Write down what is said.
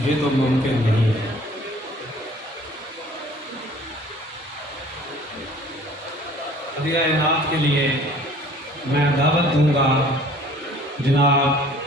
ये तो मुमकिन नहीं है। हदिया नात के लिए मैं दावत दूंगा जनाब